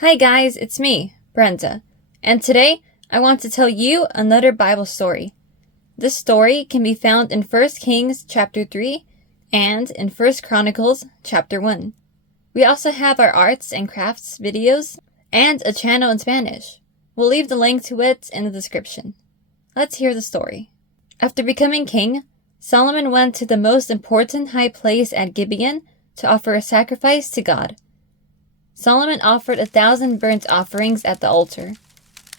Hi guys, it's me, Brenda, and today I want to tell you another Bible story. This story can be found in 1 Kings chapter 3 and in 1 Chronicles chapter 1. We also have our arts and crafts videos and a channel in Spanish. We'll leave the link to it in the description. Let's hear the story. After becoming king, Solomon went to the most important high place at Gibeon to offer a sacrifice to God. Solomon offered 1,000 burnt offerings at the altar.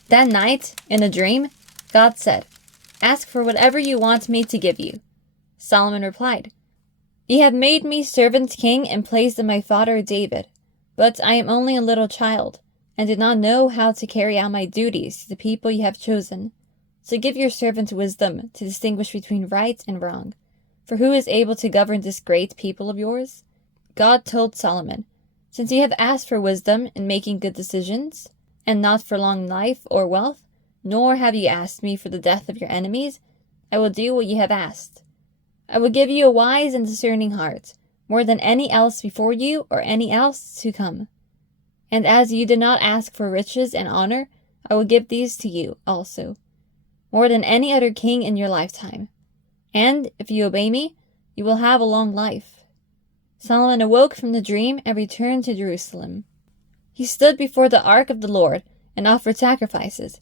That night, in a dream, God said, "Ask for whatever you want me to give you." Solomon replied, "You have made me servant king in place of my father David, but I am only a little child, and do not know how to carry out my duties to the people you have chosen. So give your servant wisdom to distinguish between right and wrong. For who is able to govern this great people of yours?" God told Solomon, "Since you have asked for wisdom in making good decisions, and not for long life or wealth, nor have you asked me for the death of your enemies, I will do what you have asked. I will give you a wise and discerning heart, more than any else before you or any else to come. And as you did not ask for riches and honor, I will give these to you also, more than any other king in your lifetime. And if you obey me, you will have a long life." Solomon awoke from the dream and returned to Jerusalem. He stood before the ark of the Lord and offered sacrifices.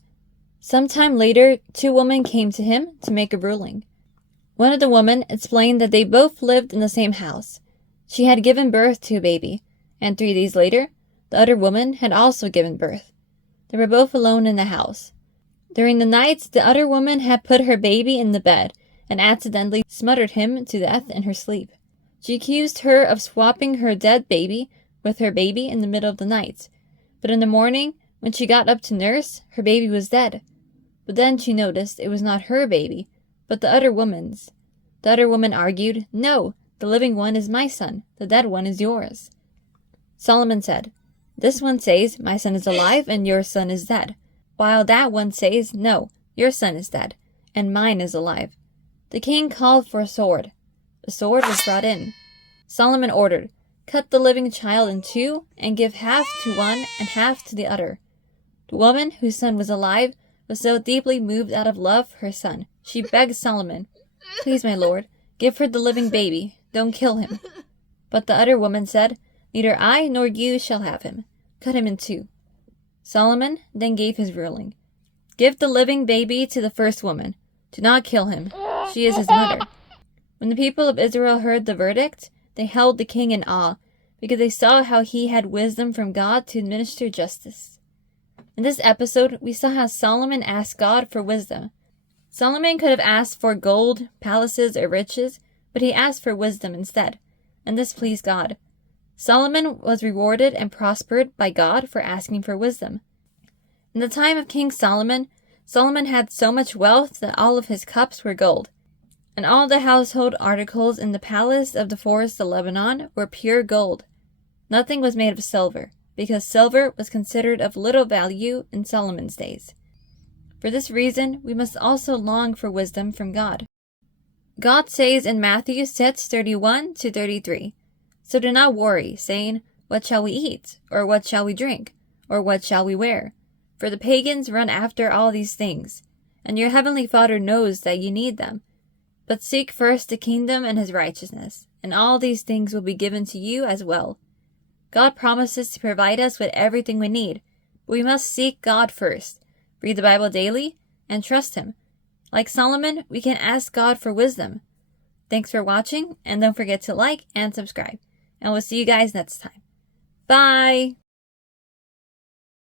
Some time later, 2 women came to him to make a ruling. One of the women explained that they both lived in the same house. She had given birth to a baby, and 3 days later, the other woman had also given birth. They were both alone in the house. During the night, the other woman had put her baby in the bed and accidentally smothered him to death in her sleep. She accused her of swapping her dead baby with her baby in the middle of the night. But in the morning, when she got up to nurse, her baby was dead. But then she noticed it was not her baby, but the other woman's. The other woman argued, "No, the living one is my son, the dead one is yours." Solomon said, "This one says, my son is alive and your son is dead, while that one says, no, your son is dead, and mine is alive." The king called for a sword. The sword was brought in. Solomon ordered, "Cut the living child in 2 and give half to one and half to the other." The woman, whose son was alive, was so deeply moved out of love for her son. She begged Solomon, "Please, my lord, give her the living baby. Don't kill him." But the other woman said, "Neither I nor you shall have him. Cut him in 2. Solomon then gave his ruling. "Give the living baby to the first woman. Do not kill him. She is his mother." When the people of Israel heard the verdict, they held the king in awe, because they saw how he had wisdom from God to administer justice. In this episode, we saw how Solomon asked God for wisdom. Solomon could have asked for gold, palaces, or riches, but he asked for wisdom instead, and this pleased God. Solomon was rewarded and prospered by God for asking for wisdom. In the time of King Solomon, Solomon had so much wealth that all of his cups were gold. And all the household articles in the palace of the forest of Lebanon were pure gold. Nothing was made of silver, because silver was considered of little value in Solomon's days. For this reason, we must also long for wisdom from God. God says in Matthew 6:31-33, "So do not worry, saying, 'What shall we eat? Or what shall we drink? Or what shall we wear?' For the pagans run after all these things, and your heavenly Father knows that you need them. But seek first the kingdom and his righteousness, and all these things will be given to you as well." God promises to provide us with everything we need, but we must seek God first, read the Bible daily, and trust him. Like Solomon, we can ask God for wisdom. Thanks for watching, and don't forget to like and subscribe. And we'll see you guys next time. Bye!